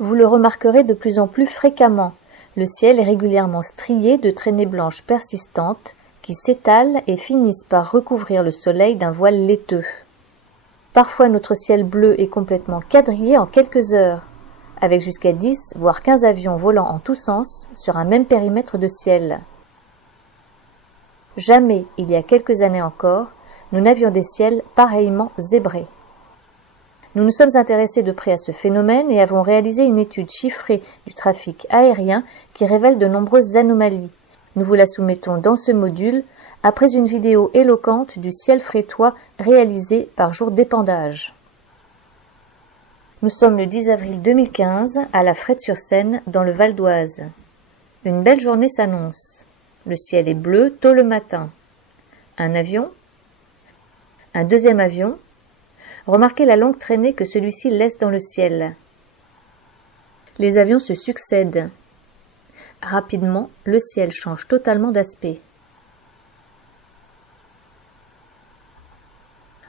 Vous le remarquerez de plus en plus fréquemment. Le ciel est régulièrement strié de traînées blanches persistantes qui s'étalent et finissent par recouvrir le soleil d'un voile laiteux. Parfois notre ciel bleu est complètement quadrillé en quelques heures, avec jusqu'à 10 voire 15 avions volant en tous sens sur un même périmètre de ciel. Jamais, il y a quelques années encore, nous n'avions des ciels pareillement zébrés. Nous nous sommes intéressés de près à ce phénomène et avons réalisé une étude chiffrée du trafic aérien qui révèle de nombreuses anomalies. Nous vous la soumettons dans ce module, après une vidéo éloquente du ciel frétois réalisée par jour d'épandage. Nous sommes le 10 avril 2015 à La Frette-sur-Seine dans le Val d'Oise. Une belle journée s'annonce. Le ciel est bleu tôt le matin. Un avion, un deuxième avion. Remarquez la longue traînée que celui-ci laisse dans le ciel. Les avions se succèdent. Rapidement, le ciel change totalement d'aspect.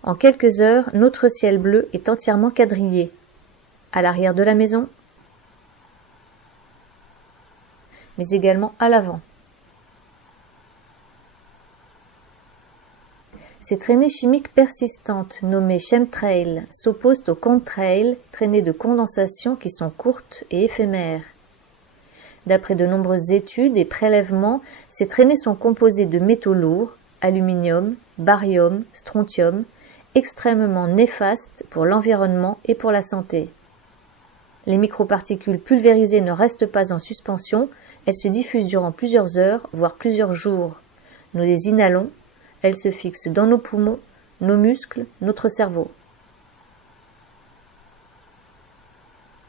En quelques heures, notre ciel bleu est entièrement quadrillé. À l'arrière de la maison, mais également à l'avant. Ces traînées chimiques persistantes, nommées chemtrails, s'opposent aux contrails, traînées de condensation qui sont courtes et éphémères. D'après de nombreuses études et prélèvements, ces traînées sont composées de métaux lourds, aluminium, barium, strontium, extrêmement néfastes pour l'environnement et pour la santé. Les microparticules pulvérisées ne restent pas en suspension, elles se diffusent durant plusieurs heures, voire plusieurs jours. Nous les inhalons, elles se fixent dans nos poumons, nos muscles, notre cerveau.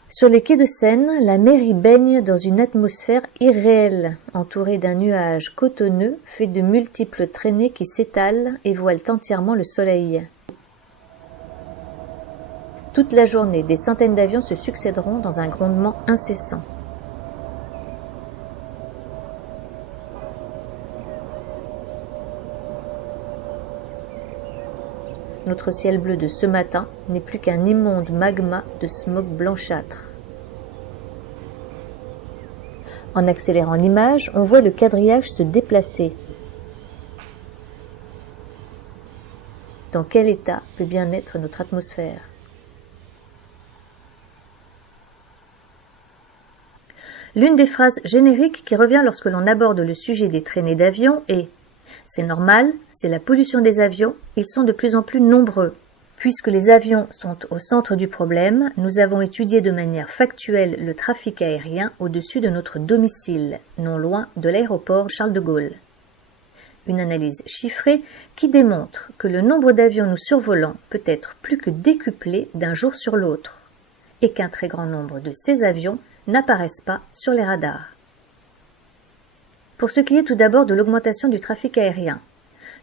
Sur les quais de Seine, la mairie baigne dans une atmosphère irréelle, entourée d'un nuage cotonneux fait de multiples traînées qui s'étalent et voilent entièrement le soleil. Toute la journée, des centaines d'avions se succéderont dans un grondement incessant. Notre ciel bleu de ce matin n'est plus qu'un immonde magma de smog blanchâtre. En accélérant l'image, on voit le quadrillage se déplacer. Dans quel état peut bien être notre atmosphère ? L'une des phrases génériques qui revient lorsque l'on aborde le sujet des traînées d'avions est « C'est normal, c'est la pollution des avions, ils sont de plus en plus nombreux ». Puisque les avions sont au centre du problème, nous avons étudié de manière factuelle le trafic aérien au-dessus de notre domicile, non loin de l'aéroport Charles de Gaulle. Une analyse chiffrée qui démontre que le nombre d'avions nous survolant peut être plus que décuplé d'un jour sur l'autre, et qu'un très grand nombre de ces avions n'apparaissent pas sur les radars. Pour ce qui est tout d'abord de l'augmentation du trafic aérien,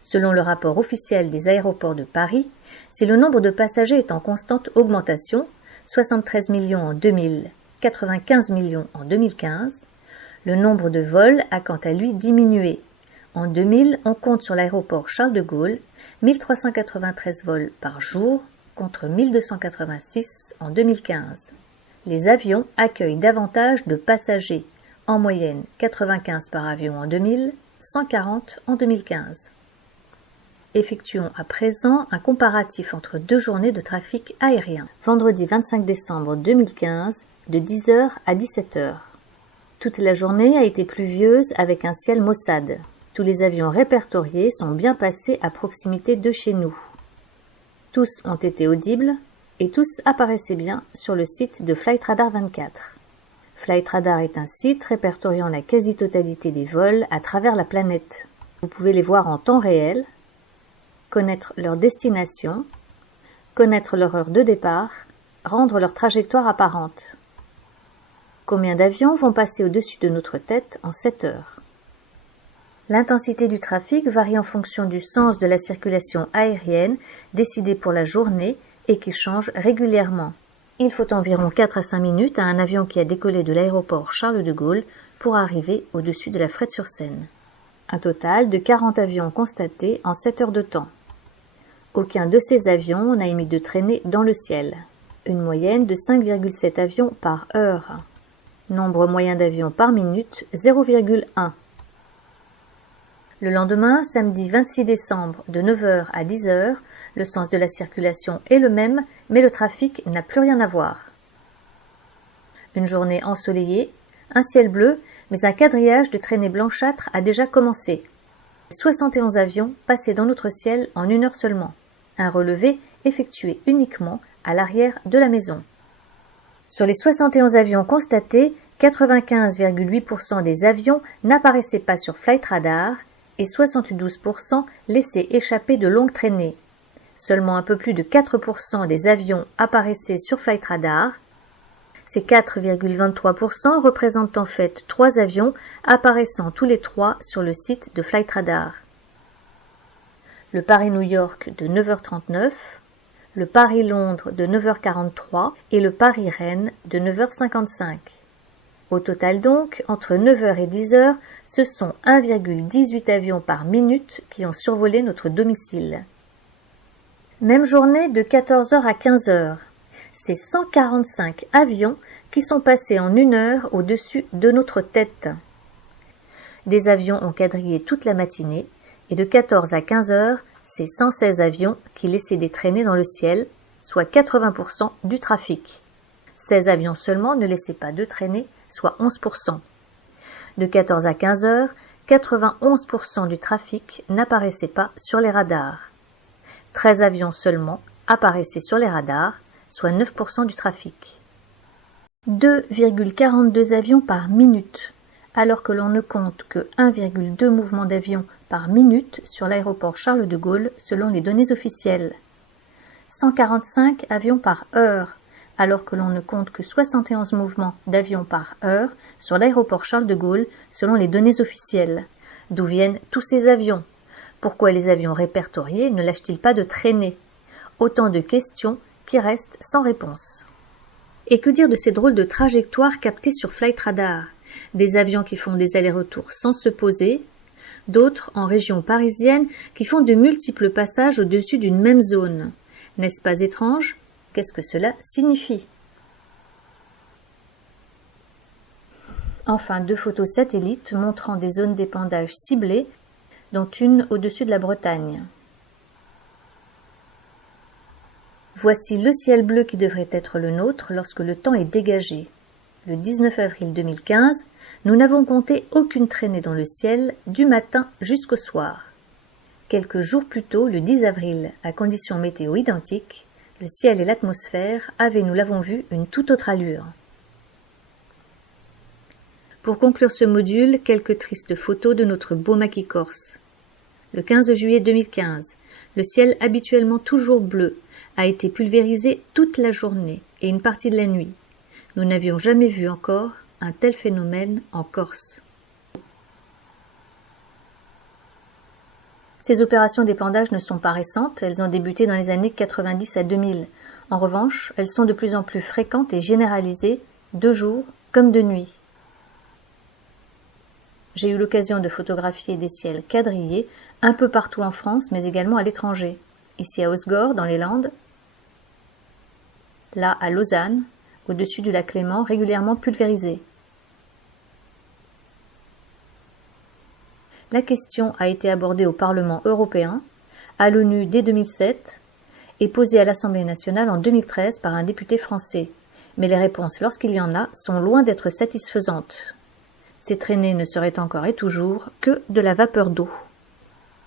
selon le rapport officiel des aéroports de Paris, si le nombre de passagers est en constante augmentation, 73 millions en 2000, 95 millions en 2015, le nombre de vols a quant à lui diminué. En 2000, on compte sur l'aéroport Charles de Gaulle 1393 vols par jour contre 1286 en 2015. Les avions accueillent davantage de passagers, en moyenne 95 par avion en 2000, 140 en 2015. Effectuons à présent un comparatif entre deux journées de trafic aérien. Vendredi 25 décembre 2015, de 10h à 17h. Toute la journée a été pluvieuse avec un ciel maussade. Tous les avions répertoriés sont bien passés à proximité de chez nous. Tous ont été audibles et tous apparaissaient bien sur le site de Flightradar 24. Flightradar est un site répertoriant la quasi-totalité des vols à travers la planète. Vous pouvez les voir en temps réel, connaître leur destination, connaître leur heure de départ, rendre leur trajectoire apparente. Combien d'avions vont passer au-dessus de notre tête en 7 heures? L'intensité du trafic varie en fonction du sens de la circulation aérienne décidée pour la journée et qui change régulièrement. Il faut environ 4 à 5 minutes à un avion qui a décollé de l'aéroport Charles de Gaulle pour arriver au-dessus de la Frette-sur-Seine. Un total de 40 avions constatés en 7 heures de temps. Aucun de ces avions n'a émis de traînée dans le ciel. une moyenne de 5,7 avions par heure. Nombre moyen d'avions par minute, 0,1. Le lendemain, samedi 26 décembre, de 9h à 10h, le sens de la circulation est le même, mais le trafic n'a plus rien à voir. Une journée ensoleillée, un ciel bleu, mais un quadrillage de traînées blanchâtres a déjà commencé. 71 avions passaient dans notre ciel en 1 heure seulement. Un relevé effectué uniquement à l'arrière de la maison. Sur les 71 avions constatés, 95,8% des avions n'apparaissaient pas sur Flight Radar et 72% laissaient échapper de longues traînées. Seulement un peu plus de 4% des avions apparaissaient sur Flight Radar. Ces 4,23% représentent en fait 3 avions apparaissant tous les 3 sur le site de Flight Radar. Le Paris-New York de 9h39, le Paris-Londres de 9h43 et le Paris-Rennes de 9h55. Au total donc, entre 9h et 10h, ce sont 1,18 avions par minute qui ont survolé notre domicile. Même journée de 14h à 15h. C'est 145 avions qui sont passés en 1 heure au-dessus de notre tête. Des avions ont quadrillé toute la matinée et de 14 à 15 heures, c'est 116 avions qui laissaient des traînées dans le ciel, soit 80% du trafic. 16 avions seulement ne laissaient pas de traînées, soit 11%. De 14 à 15 heures, 91% du trafic n'apparaissait pas sur les radars. 13 avions seulement apparaissaient sur les radars, soit 9% du trafic. 2,42 avions par minute, alors que l'on ne compte que 1,2 mouvements d'avions par minute sur l'aéroport Charles de Gaulle selon les données officielles. 145 avions par heure, alors que l'on ne compte que 71 mouvements d'avions par heure sur l'aéroport Charles de Gaulle selon les données officielles. D'où viennent tous ces avions? Pourquoi les avions répertoriés ne lâchent-ils pas de traînées? Autant de questions qui restent sans réponse. Et que dire de ces drôles de trajectoires captées sur Flight Radar? Des avions qui font des allers-retours sans se poser, d'autres en région parisienne qui font de multiples passages au-dessus d'une même zone. N'est-ce pas étrange? Qu'est-ce que cela signifie? Enfin, 2 photos satellites montrant des zones d'épandage ciblées, dont une au-dessus de la Bretagne. Voici le ciel bleu qui devrait être le nôtre lorsque le temps est dégagé. Le 19 avril 2015, nous n'avons compté aucune traînée dans le ciel du matin jusqu'au soir. Quelques jours plus tôt, le 10 avril, à conditions météo identiques, le ciel et l'atmosphère avaient, nous l'avons vu, une toute autre allure. Pour conclure ce module, quelques tristes photos de notre beau maquis corse. Le 15 juillet 2015, le ciel habituellement toujours bleu a été pulvérisé toute la journée et une partie de la nuit. Nous n'avions jamais vu encore un tel phénomène en Corse. Ces opérations d'épandage ne sont pas récentes, elles ont débuté dans les années 90 à 2000. En revanche, elles sont de plus en plus fréquentes et généralisées, de jour comme de nuit. J'ai eu l'occasion de photographier des ciels quadrillés un peu partout en France, mais également à l'étranger. Ici à Osgore, dans les Landes, là à Lausanne, au-dessus du lac Léman, régulièrement pulvérisé. La question a été abordée au Parlement européen, à l'ONU dès 2007 et posée à l'Assemblée nationale en 2013 par un député français. Mais les réponses, lorsqu'il y en a, sont loin d'être satisfaisantes. Ces traînées ne seraient encore et toujours que de la vapeur d'eau.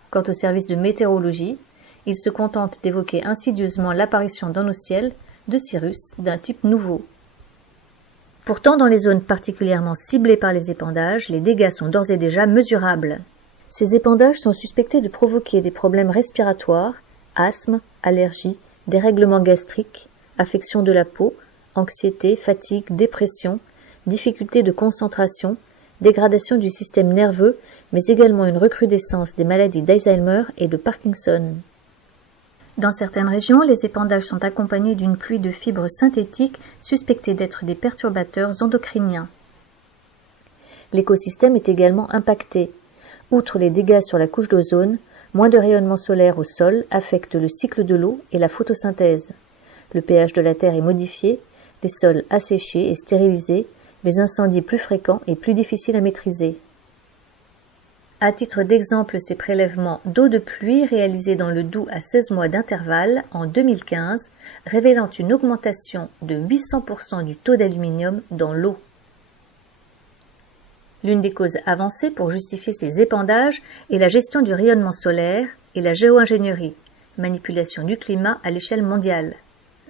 Quant au service de météorologie, il se contente d'évoquer insidieusement l'apparition dans nos ciels de cirrus d'un type nouveau. Pourtant, dans les zones particulièrement ciblées par les épandages, les dégâts sont d'ores et déjà mesurables. Ces épandages sont suspectés de provoquer des problèmes respiratoires, asthme, allergies, dérèglements gastriques, affections de la peau, anxiété, fatigue, dépression, difficultés de concentration, dégradation du système nerveux, mais également une recrudescence des maladies d'Alzheimer et de Parkinson. Dans certaines régions, les épandages sont accompagnés d'une pluie de fibres synthétiques suspectées d'être des perturbateurs endocriniens. L'écosystème est également impacté. Outre les dégâts sur la couche d'ozone, moins de rayonnement solaire au sol affecte le cycle de l'eau et la photosynthèse. Le pH de la terre est modifié, les sols asséchés et stérilisés, les incendies plus fréquents et plus difficiles à maîtriser. À titre d'exemple, ces prélèvements d'eau de pluie réalisés dans le Doubs à 16 mois d'intervalle en 2015, révélant une augmentation de 800% du taux d'aluminium dans l'eau. L'une des causes avancées pour justifier ces épandages est la gestion du rayonnement solaire et la géo-ingénierie, manipulation du climat à l'échelle mondiale.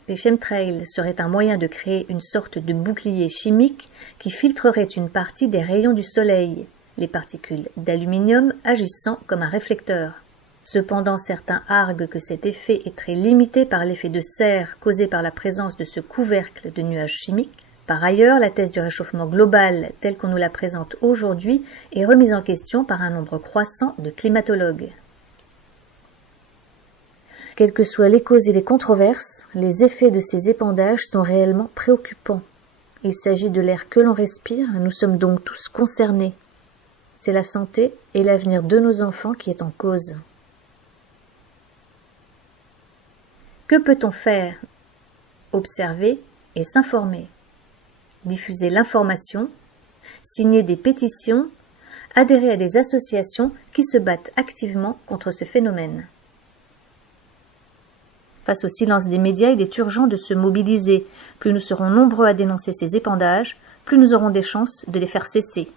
Les chemtrails seraient un moyen de créer une sorte de bouclier chimique qui filtrerait une partie des rayons du soleil, les particules d'aluminium agissant comme un réflecteur. Cependant, certains arguent que cet effet est très limité par l'effet de serre causé par la présence de ce couvercle de nuages chimiques. Par ailleurs, la thèse du réchauffement global, telle qu'on nous la présente aujourd'hui, est remise en question par un nombre croissant de climatologues. Quelles que soient les causes et les controverses, les effets de ces épandages sont réellement préoccupants. Il s'agit de l'air que l'on respire, nous sommes donc tous concernés. C'est la santé et l'avenir de nos enfants qui est en cause. Que peut-on faire? Observer et s'informer. Diffuser l'information, signer des pétitions, adhérer à des associations qui se battent activement contre ce phénomène. Face au silence des médias, il est urgent de se mobiliser. Plus nous serons nombreux à dénoncer ces épandages, plus nous aurons des chances de les faire cesser.